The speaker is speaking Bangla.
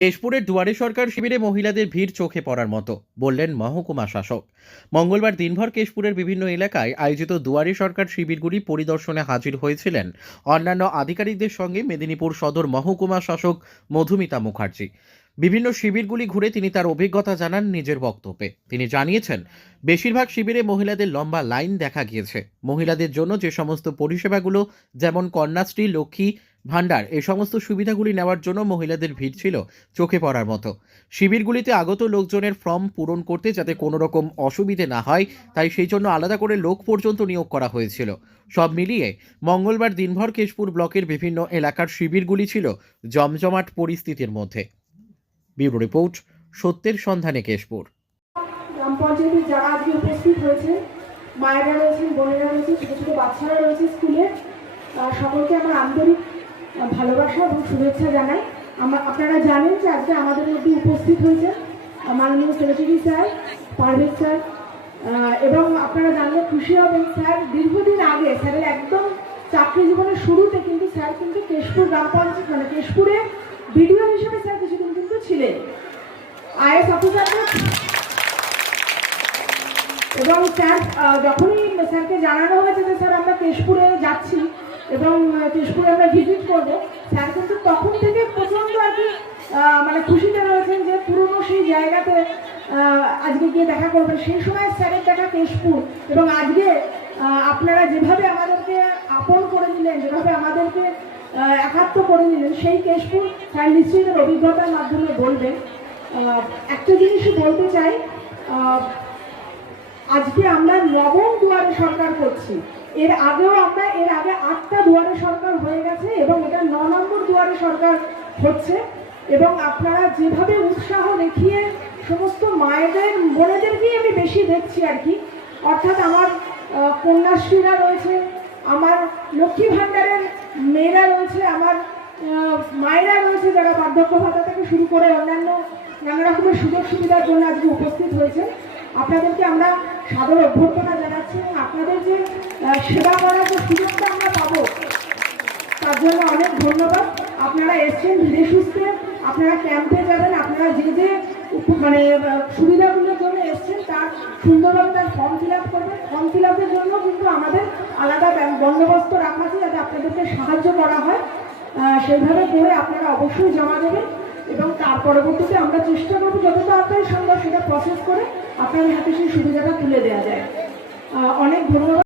কেশপুরের দুয়ারে সরকার শিবিরে মহিলাদের ভিড় চোখে পড়ার মতো, বললেন মহকুমা শাসক। মঙ্গলবার দিনভর কেশপুরের বিভিন্ন এলাকায় আয়োজিত দুয়ারে সরকার শিবিরগুলি পরিদর্শনে হাজির হয়েছিলেন অন্যান্য আধিকারিকদের সঙ্গে মেদিনীপুর সদর মহকুমা শাসক মধুমিতা মুখার্জি। বিভিন্ন শিবিরগুলি ঘুরে তিনি তার অভিজ্ঞতা জানান নিজের বক্তব্যে। তিনি জানিয়েছেন, বেশিরভাগ শিবিরে মহিলাদের লম্বা লাইন দেখা গিয়েছে। মহিলাদের জন্য যে সমস্ত পরিষেবাগুলো, যেমন কন্যাশ্রী, লক্ষ্মী ভাণ্ডার, এই সমস্ত সুবিধাগুলি নেওয়ার জন্য মহিলাদের ভিড় ছিল চোখে পড়ার মতো। শিবিরগুলিতে আগত লোকজনের ফর্ম পূরণ করতে যাতে কোনো রকম অসুবিধে না হয়, তাই সেই জন্য আলাদা করে লোক পর্যন্ত নিয়োগ করা হয়েছিল। সব মিলিয়ে মঙ্গলবার দিনভর কেশপুর ব্লকের বিভিন্ন এলাকার শিবিরগুলি ছিল জমজমাট পরিস্থিতির মধ্যে। ব্যুরো রিপোর্ট, সত্যের সন্ধানে কেশপুর। মায়েরা রয়েছেন, বোনেরা রয়েছে ছোটো ছোটো বাচ্চারা রয়েছে স্কুলে সকলকে আমার আন্তরিক ভালোবাসা এবং শুভেচ্ছা জানাই। আমার আপনারা জানেন যে আজকে আমাদের মধ্যে উপস্থিত হয়েছে মাননীয় সেক্রেটারি স্যার, পারভেজ স্যার এবং আপনারা জানলে খুশি হবেন স্যার, দীর্ঘদিন আগে স্যারের একদম চাকরি জীবনের শুরুতে কিন্তু স্যার কিন্তু কেশপুর গ্রাম পঞ্চায়েত মানে কেশপুরে বিডিও হিসেবে স্যার কিছুদিন কিন্তু ছিলেন। আইএস অফিসারদের এবং স্যার যখনই স্যারকে জানানো হয়েছে যে স্যার আমরা কেশপুরে যাচ্ছি এবং কেশপুরে আমরা ভিজিট করব। স্যার কিন্তু তখন থেকে প্রচণ্ড আর কি মানে খুশিতে রয়েছেন যে পুরনো সেই জায়গাতে আজকে গিয়ে দেখা করবেন। সেই সময় স্যারের দেখা কেশপুর এবং আজকে আপনারা যেভাবে আমাদেরকে আপন করে নিলেন, যেভাবে আমাদেরকে একাত্ম করে নিলেন, সেই কেশপুর স্যার নিশ্চয়ই তার অভিজ্ঞতার মাধ্যমে বলবেন। একটা জিনিসই বলতে চাই আজকে আমরা নবম দুয়ারে সরকার করছি। এর আগেও আমরা, এর আগে আটটা দুয়ারে সরকার হয়ে গেছে এবং এটা ন নম্বর দুয়ারে সরকার হচ্ছে। এবং আপনারা যেভাবে উৎসাহ দেখিয়ে সমস্ত মায়েদের, বোনেদেরকেই আমি বেশি দেখছি আর কি। অর্থাৎ আমার কন্যাশ্রীরা রয়েছে, আমার লক্ষ্মী ভাণ্ডারের মেয়েরা রয়েছে, আমার মায়েরা রয়েছে যারা বার্ধক্য ভাতা থেকে শুরু করে অন্যান্য নানা রকমের সুযোগ সুবিধার জন্য আজকে উপস্থিত হয়েছে আপনাদেরকে আমরা সাদর অভ্যর্থনা জানাচ্ছি এবং আপনাদের যে সেবা করার যে সুযোগটা আমরা পাবো, তার জন্য অনেক ধন্যবাদ। আপনারা এসছেন ধীরে আপনারা ক্যাম্পে যাবেন, আপনারা যে যে মানে সুবিধাগুলোর জন্য এসছেন, তার সুন্দরভাবে তার ফর্ম ফিল আপ করবেন। ফর্ম ফিল আপের জন্য কিন্তু আমাদের আলাদা বন্দোবস্ত রাখা আছে, যাতে আপনাদেরকে সাহায্য করা হয়। সেইভাবে করে আপনারা অবশ্যই জমা দেবেন এবং তার পরবর্তীতে আমরা চেষ্টা করব, যত তাড়াতাড়ি সম্ভব সেটা প্রসেস করে আপনাদের হাতে সেই সুবিধাটা তুলে দেওয়া যায়। অনেক ধন্যবাদ।